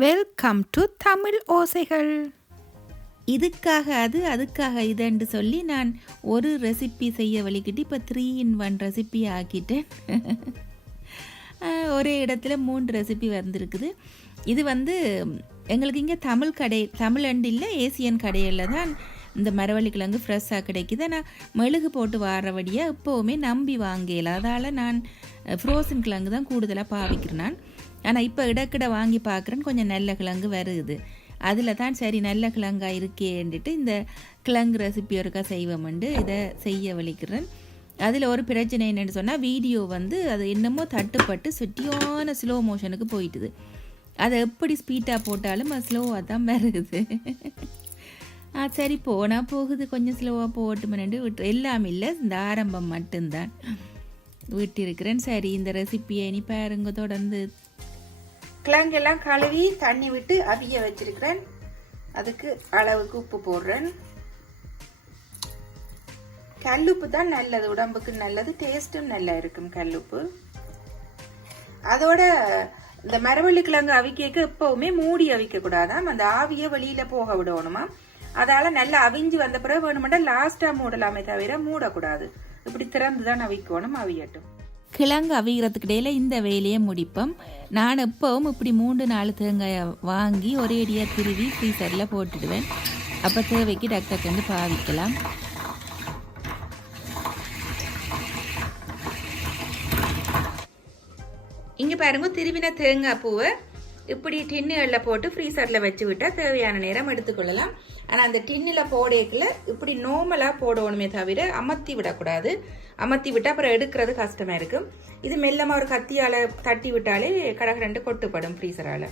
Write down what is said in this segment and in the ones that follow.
Welcome to Tamil ஓசைகள். இதுக்காக அது அதுக்காக இதுன்னு சொல்லி நான் ஒரு ரெசிபி செய்ய வலிக்கிட்டு இப்போ 3-in-1 ரெசிபி ஆக்கிட்டேன். ஒரே இடத்துல 3 ரெசிபி வந்திருக்குது. இது எங்களுக்கு இங்கே தமிழ் அண்டு இல்லை ஏசியன் கடையில் தான் இந்த மரவள்ளி கிழங்கு ஃப்ரெஷ்ஷாக கிடைக்குது. நான் மெழுகு போட்டு வாரபடியாக இப்போவுமே நம்பி வாங்கல. அதால் நான் ஃப்ரோசன் கிழங்கு தான் கூடுதலாக பாவிக்கிறேன் நான். ஆனால் இப்போ இடக்கிட வாங்கி பார்க்குறேன்னு கொஞ்சம் நல்ல கிழங்கு வருது. அதில் தான் சரி நல்ல கிழங்காக இருக்கேன்ட்டு இந்த கிழங்கு ரெசிபி ஒருக்கா செய்வோம்ண்டு இதை செய்ய வலிக்கிறேன். அதில் ஒரு பிரச்சனை என்னென்னு சொன்னால் வீடியோ அது என்னமோ தட்டுப்பட்டு சுட்டியான ஸ்லோ மோஷனுக்கு போயிட்டுது. அதை எப்படி ஸ்பீட்டாக போட்டாலும் அது ஸ்லோவாக தான் வருது. சரி போனால் போகுது, கொஞ்சம் ஸ்லோவாக போட்டுமெண்டு விட்டு எல்லாம் இல்லை, இந்த ஆரம்பம் மட்டும்தான் விட்டிருக்கிறேன். சரி இந்த ரெசிப்பியை இனி பாருங்க தொடர்ந்து. கிழங்கெல்லாம் கழுவி தண்ணி விட்டு அவிய வச்சிருக்கிறேன். அதுக்கு அளவுக்கு உப்பு போடுறேன். கல்லுப்பு தான் நல்லது, உடம்புக்கு நல்லது, டேஸ்டும் நல்லா இருக்கும் கல்லுப்பு. அதோட இந்த மரவள்ளி கிழங்கு அவிக்க எப்பவுமே மூடி அவிக்க கூடாதாம், அந்த ஆவிய வெளியில போக விடணுமா. அதால நல்லா அவிஞ்சு வந்த பிறகு வேணுமெண்டா லாஸ்டா மூடலாமே தவிர மூடக்கூடாது. இப்படி திறந்துதான் அவிக்கணும், அவியட்டும். கிழங்கு அவிக்கிறதுக்கு இடையில இந்த வேலையை முடிப்போம். நான் எப்பவும் இப்படி 3-4 தேங்காயை வாங்கி ஒரேடியாக திருவி ஃப்ரீசரில் போட்டுடுவேன். அப்போ தேவைக்கு டக்கு பாவிக்கலாம். இங்கே பாருங்க, திருவின தேங்காய் பூவை இப்படி டின்னுகளில் போட்டு ஃப்ரீசரில் வச்சு விட்டால் தேவையான நேரம் எடுத்துக்கொள்ளலாம். ஆனால் அந்த டின்னில் போடேக்கில் இப்படி நோமலாக போடணுமே தவிர அமர்த்தி விடக்கூடாது. அமர்த்தி விட்டால் அப்புறம் எடுக்கிறது கஷ்டமாக இருக்கும். இது மெல்லமாக ஒரு கத்தியால் தட்டி விட்டாலே கடகரண்டு கொட்டுப்படும் ஃப்ரீசரால்.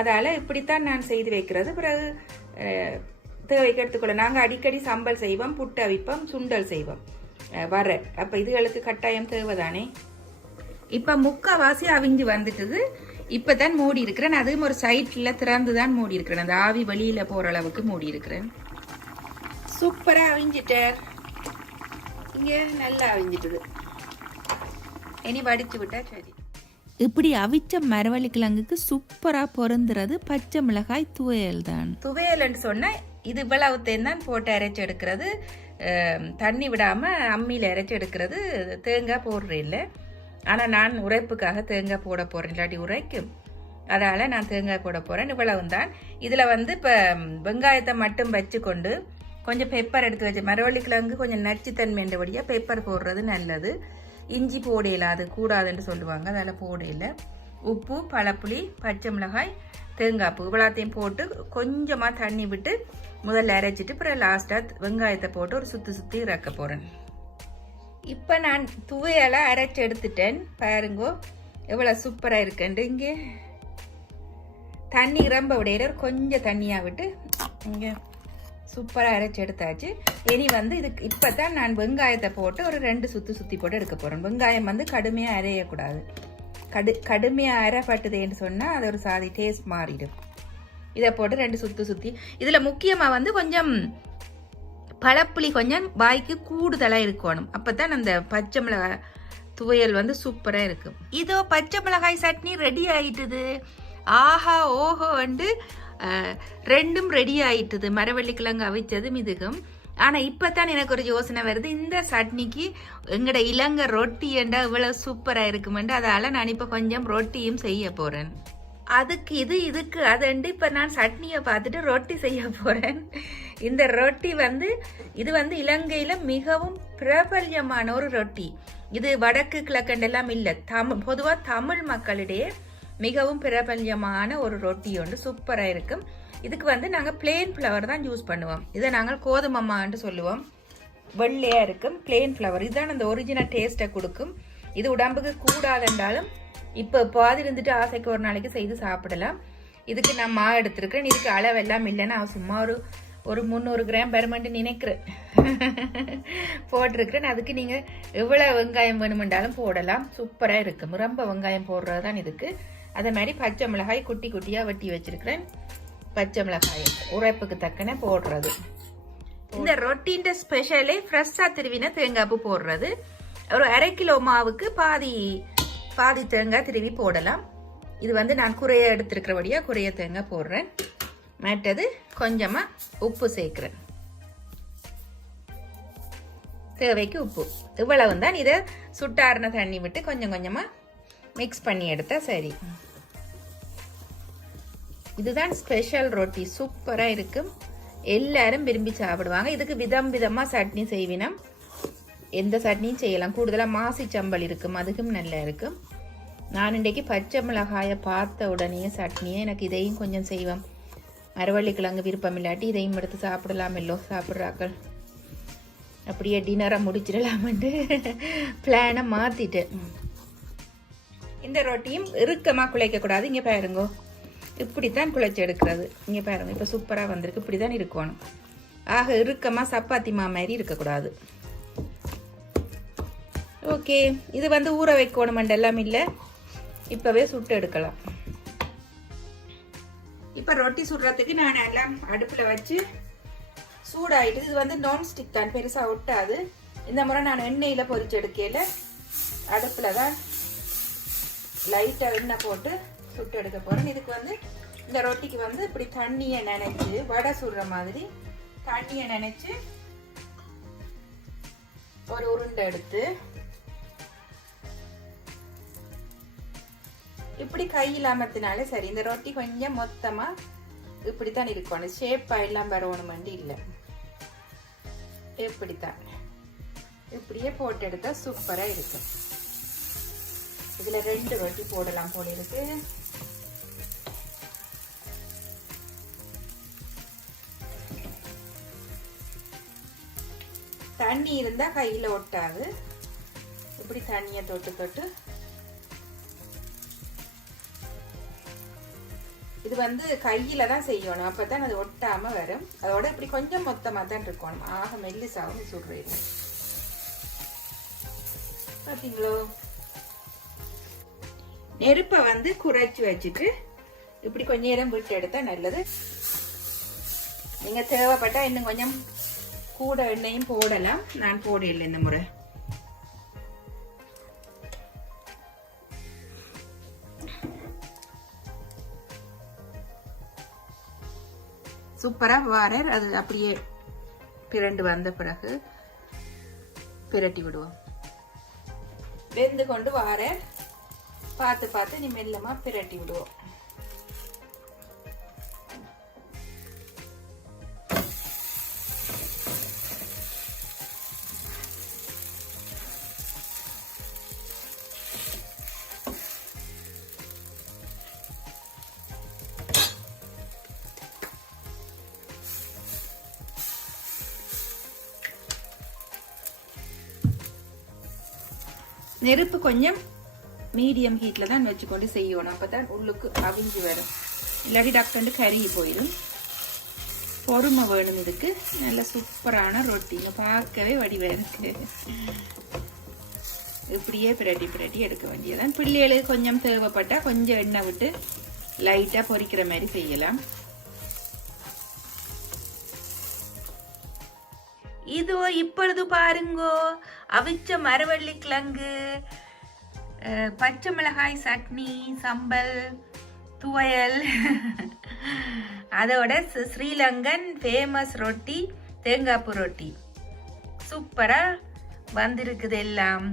அதால் இப்படித்தான் நான் செய்து வைக்கிறது. பிறகு தேவைக்கு எடுத்துக்கொள்ள. நாங்கள் அடிக்கடி சம்பல் செய்வோம், புட்டு அவிப்போம், சுண்டல் செய்வோம் வர. அப்போ இதுகளுக்கு கட்டாயம் தேவைதானே. இப்போ முக்கால்வாசி அவிஞ்சு வந்துட்டுது. இப்பதான் மூடி இருக்கிறேன். அதுவும் ஒரு சைட்ல திறந்து தான் மூடி இருக்கிறேன். அந்த ஆவி வெளியில போற அளவுக்கு மூடி இருக்கிறேன். சூப்பரா அவிஞ்சிட்டேன். இங்க நல்லா அவிஞ்சிட்டுது. இனி வடிச்சு விட்டா சரி. இப்படி அவிச்ச மரவள்ளி கிழங்குக்கு சூப்பரா பொருந்துறது பச்சை மிளகாய் துவையல் தான். துவையல்னு சொன்னா இது இவ்வளவுத்தையும் தான் போட்டு அரைச்சு எடுக்கிறது. தண்ணி விடாம அம்மியில அரைச்சு எடுக்கிறது. தேங்காய் போடுறேன் இல்லை. ஆனால் நான் உரைப்புக்காக தேங்காய் போட போகிறேன், இல்லாட்டி உரைக்கும். அதால் நான் தேங்காய் போட போகிறேன். இவ்வளவு தான். இதில் இப்போ வெங்காயத்தை மட்டும் வச்சுக்கொண்டு கொஞ்சம் பெப்பர் எடுத்து வச்சு, மரவள்ளி கிழங்கு கொஞ்சம் நச்சுத்தன்மைன்றபடியாக பெப்பர் போடுறது நல்லது. இஞ்சி போடையில அது கூடாதுன்னு சொல்லுவாங்க, அதில் போடையில். உப்பு, பழப்புளி, பச்சை மிளகாய், தேங்காய் பூ இவ்வளோத்தையும் போட்டு கொஞ்சமாக தண்ணி விட்டு முதல்ல அரைச்சிட்டு அப்புறம் லாஸ்ட்டாக வெங்காயத்தை போட்டு ஒரு சுற்றி இறக்க போகிறேன். இப்போ நான் துவையெல்லாம் அரைச்சி எடுத்துட்டேன். பாருங்கோ எவ்வளோ சூப்பராக இருக்குண்டு. இங்கே தண்ணி ரொம்ப விடையில கொஞ்சம் தண்ணியாக விட்டு இங்கே சூப்பராக அரைச்சி எடுத்தாச்சு. இனி இதுக்கு இப்போ தான் நான் வெங்காயத்தை போட்டு ஒரு 2 சுற்றி போட்டு எடுக்க போகிறேன். வெங்காயம் கடுமையாக அரையக்கூடாது. கடுமையாக அரைப்பட்டுதேன்னு சொன்னால் அது ஒரு சாதி டேஸ்ட் மாறிடும். இதை போட்டு 2 சுற்றி. இதில் முக்கியமாக கொஞ்சம் பழப்புளி கொஞ்சம் வாய்க்கு கூடுதலாக இருக்கணும். அப்பதான் அந்த பச்சை மிளகாய் துவையல் சூப்பராக இருக்கும். இதோ பச்சை மிளகாய் சட்னி ரெடி ஆயிட்டுது. ஆஹா ஓஹோ ரெண்டும் ரெடி ஆயிட்டுது. மரவள்ளி கிழங்கு அவிச்சதும் இதுக்கும். ஆனால் இப்போத்தான் எனக்கு ஒரு யோசனை வருது, இந்த சட்னிக்கு எங்கட இலங்கை ரொட்டி என்றா இவ்வளவு சூப்பராக இருக்குமெண்டு. அதால நான் இப்போ கொஞ்சம் ரொட்டியும் செய்ய போறேன். அதுக்கு இதுக்கு அதுண்டு இப்போ நான் சட்னியை பார்த்துட்டு ரொட்டி செய்ய போறேன். இந்த ரொட்டி இது இலங்கையில மிகவும் பிரபல்யமான ஒரு ரொட்டி. இது வடக்கு கிழக்கண்டெல்லாம் இல்லை, பொதுவாக தமிழ் மக்களிடையே மிகவும் பிரபல்யமான ஒரு ரொட்டி ஒன்று சூப்பராக இருக்கும். இதுக்கு நாங்கள் பிளெயின் ஃப்ளவர் தான் யூஸ் பண்ணுவோம். இதை நாங்கள் கோதுமம்மான்னு சொல்லுவோம். வெள்ளையா இருக்கும் பிளெயின் ஃப்ளவர். இதுதான் அந்த ஒரிஜினல் டேஸ்ட்டை கொடுக்கும். இது உடம்புக்கு கூடாதுன்றாலும் இப்போ பாதி இருந்துட்டு ஆசைக்கு ஒரு நாளைக்கு செய்து சாப்பிடலாம். இதுக்கு நான் மாவு எடுத்துருக்கிறேன். இதுக்கு அளவெல்லாம் இல்லைன்னா சும்மா ஒரு 300 கிராம் பெருமண்டு நினைக்கிறேன் போட்டிருக்கிறேன். அதுக்கு நீங்கள் எவ்வளோ வெங்காயம் வேணுமென்றாலும் போடலாம், சூப்பராக இருக்கும். ரொம்ப வெங்காயம் போடுறது தான் இதுக்கு. அதே மாதிரி பச்சை மிளகாய் குட்டி குட்டியாக வெட்டி வச்சிருக்கிறேன். பச்சை மிளகாய் உரைப்புக்கு தக்கன போடுறது. இந்த ரொட்டின்ற ஸ்பெஷலே ஃப்ரெஷ்ஷாக திருவின தேங்காய் பூ போடுறது. ஒரு 1/2 கிலோ மாவுக்கு பாதி தேங்காய் திருவி போடலாம். இது வந்து நான் குறைய எடுத்துருக்கிறபடியாக குறைய தேங்காய் போடுறேன். மற்றது கொஞ்சமாக உப்பு சேர்க்குறேன், தேவைக்கு உப்பு. இவ்வளவு தான். இதை சுட்டாரின தண்ணி விட்டு கொஞ்சம் கொஞ்சமாக மிக்ஸ் பண்ணி எடுத்தா சரி. இதுதான் ஸ்பெஷல் ரொட்டி, சூப்பராக இருக்கும், எல்லாரும் விரும்பி சாப்பிடுவாங்க. இதுக்கு விதம் விதமாக சட்னி செய்வினம், எந்த சட்னியும் செய்யலாம். கூடுதலாக மாசி சம்பல் இருக்கும், அதுக்கும் நல்லா இருக்கும். நான் இன்றைக்கு பச்சை மிளகாயை பார்த்த உடனே சட்னியை எனக்கு இதையும் கொஞ்சம் செய்வோம். மரவள்ளிக்கிழங்கு விருப்பம் இல்லாட்டி இதையும் எடுத்து சாப்பிடலாம், இல்லோ சாப்பிட்றாக்கள். அப்படியே டின்னரை முடிச்சிடலாமன்ட்டு பிளானை மாற்றிட்டேன். இந்த ரொட்டியும் இறுக்கமாக குழைக்கக்கூடாது. இங்கே பாருங்கோ, இப்படித்தான் குழைச்சி எடுக்கிறது. இங்கே பாருங்க, இப்போ சூப்பராக வந்திருக்கு. இப்படி தான் இருக்கணும். ஆக இறுக்கமாக சப்பாத்தி மாதிரி இருக்கக்கூடாது. ஓகே, இது வந்து ஊற வைக்கணும் எல்லாம் இல்லை, இப்போவே சுட்டு எடுக்கலாம். இப்போ ரொட்டி சுடுறதுக்கு நான் எல்லாம் அடுப்பில் வச்சு சூடாயிட்டு, இது வந்து நான்ஸ்டிக் தான், பெருசாக ஒட்டாது. இந்த முறை நான் எண்ணெயில் பொரிச்சு எடுக்கல, அடுப்பில் தான் லைட்டாக எண்ணெய் போட்டு சுட்டு எடுக்க போகிறேன். இதுக்கு வந்து இந்த ரொட்டிக்கு வந்து இப்படி தண்ணியை நினைச்சு, வடை சுடுற மாதிரி தண்ணியை நினைச்சு ஒரு உருண்டை எடுத்து இப்படி கையில் அமர்த்தினாலே சரி. இந்த ரொட்டி கொஞ்சம் மொத்தமாக இப்படித்தான் இருக்கணும், ஷேப்பாக எல்லாம் வரணுமெண்டு இல்லை. இப்படித்தான் இப்படியே போட்டு எடுத்தா சூப்பராக இருக்கும். இதுல 2 ரொட்டி போடலாம் போல இருக்கு. தண்ணி இருந்தா கையில ஒட்டாது. இப்படி தண்ணியை தொட்டு தொட்டு, இது வந்து கையில தான் செய்யணும், அப்பதான் அது ஒட்டாம வரும். அதோட இப்படி கொஞ்சம் மொத்தமா தான் இருக்கணும். ஆக மெல்லிசாவும் சுடுறேன். பாத்தீங்களோ, நெருப்பை வந்து குறைச்சி வச்சுட்டு இப்படி கொஞ்ச நேரம் விட்டு எடுத்தா நல்லது. நீங்க தேவைப்பட்டா இன்னும் கொஞ்சம் கூட எண்ணெயும் போடலாம், நான் போடல இந்த முறை. சூப்பரா வாரர். அது அப்படியே பிரண்டு வந்த பிறகு பிரட்டி விடுவோம். வெந்து கொண்டு வாரர், பார்த்து பார்த்து நீ மெல்லமா பிரட்டி விடுவோம். நெருப்பு கொஞ்சம் மீடியம் ஹீட்ல தான் வச்சுக்கொண்டு செய்யணும், அப்பதான் உள்ளுக்கு அவிஞ்சு வரும். இல்லாட்டி டக்குன்னு கருகி போயிடும். பொறுமை வேணும் இதுக்கு. நல்ல சூப்பரான ரொட்டிங்க, பார்க்கவே வடிவா இருக்கு. இப்படியே பிரட்டி பிரட்டி எடுக்க வேண்டியதான். பிள்ளைகளுக்கு கொஞ்சம் தேவைப்பட்டா கொஞ்சம் எண்ணெய் விட்டு லைட்டா பொரிக்கிற மாதிரி செய்யலாம். இதோ இப்பொழுது பாருங்கோ, அவிச்ச மரவள்ளி கிழங்கு, பச்சை மிளகாய் சட்னி, சம்பல், துவையல், அதோட ஸ்ரீலங்கன் ஃபேமஸ் ரொட்டி, தேங்காய்பூ ரொட்டி. சூப்பரா வந்திருக்குது எல்லாம்.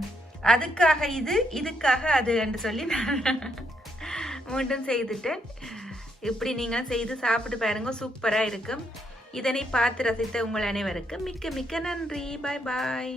அதுக்காக இது, இதுக்காக அது என்று சொல்லி நான் மீண்டும் செய்துட்டேன். இப்படி நீங்கள் செய்து சாப்பிட்டு பாருங்க, சூப்பரா இருக்கும். இதனை பார்த்து ரசித்த உங்கள் அனைவருக்கும் மிக்க மிக்க நன்றி. பாய் பாய்.